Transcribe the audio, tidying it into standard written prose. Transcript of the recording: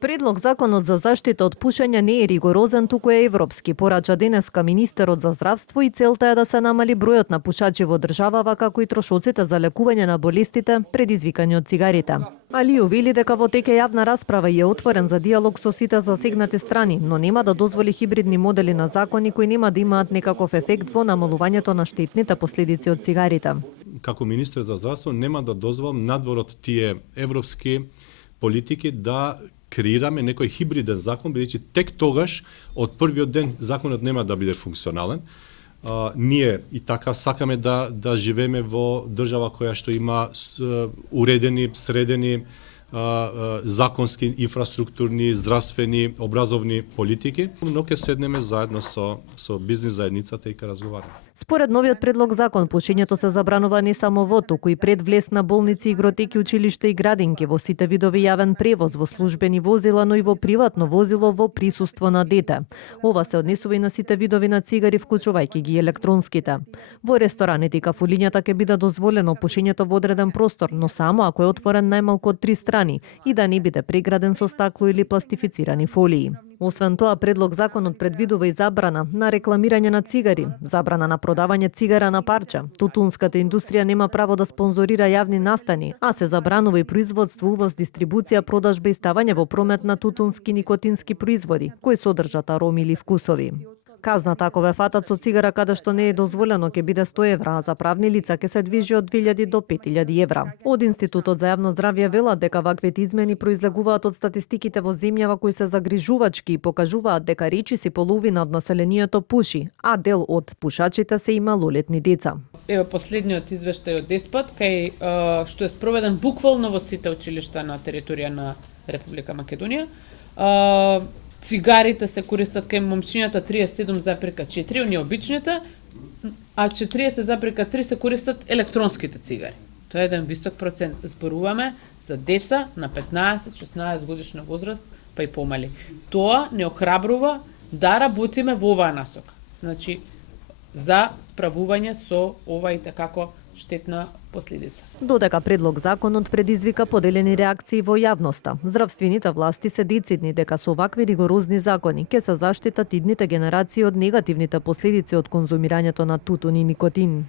Предлог законот за заштита од пушење не е ригорозен, туку е европски, порача денеска министерот за здравство и целта е да се намали бројот на пушачи во државава, како и трошоците за лекување на болестите предизвикани од цигарите. Алију вели дека во тек е јавна расправа и е отворен за диалог со сите засегнати страни, но нема да дозволи хибридни модели на закони кои нема да имаат некаков ефект во намалувањето на штетните последици од цигарите. Како министер за здравство нема да дозволам надвор од тие европски политики да креираме некој хибриден закон, бидејќи тек тогаш од првиот ден законот нема да биде функционален. Ние и така сакаме да живееме во држава која што има уредени, средени законски, инфраструктурни, здравствени, образовни политики, но ќе седнеме заедно со бизнис заедницата и ќе разговараме. Според новиот предлог закон, пушењето се забранува не само во, туку и пред влез на болници, игротеки, училишта и градинки, во сите видови јавен превоз, во службени возила, но и во приватно возило во присуство на дете. Ова се однесува и на сите видови на цигари, вклучувајќи ги електронските. Во рестораните и кафулињата ќе биде дозволено пушењето во одреден простор, но само ако е отворен најмалку од 3 страни и да не биде преграден со стакло или пластифицирани фолии. Освен тоа, предлог законот предвидува и забрана на рекламирање на цигари, забрана на продавање цигара на парче. Тутунската индустрија нема право да спонзорира јавни настани, а се забранува и производство, увоз, дистрибуција, продажба и ставање во промет на тутунски никотински производи, кои содржат ароми или вкусови. Казната ако ве фатат со цигара каде што не е дозволено ќе биде 100 евра, а за правни лица ќе се движи од 2000 до 5000 евра. Од Институтот за јавно здравје велат дека ваквите измени произлегуваат од статистиките во земјава кои се загрижувачки и покажуваат дека речиси половина од населението пуши, а дел од пушачите се и малолетни деца. Ево последниот извештај од Деспот, кај што е спроведен буквално во сите училишта на територија на Република Македонија. Цигарите се користат кај момчињата 37,4, оние обичните, а 40,3 се користат електронските цигари. Тоа е еден висок процент. Зборуваме за деца на 15-16 годишна возраст, па и помали. Тоа не охрабрува да работиме во оваа насока. Значи, за справување со ова и такако штетна последица. Додека предлог законот предизвика поделени реакции во јавноста, здравствените власти се децидни дека со вакви ригорозни закони ќе се заштитат идните генерации од негативните последици од конзумирањето на тутун и никотин.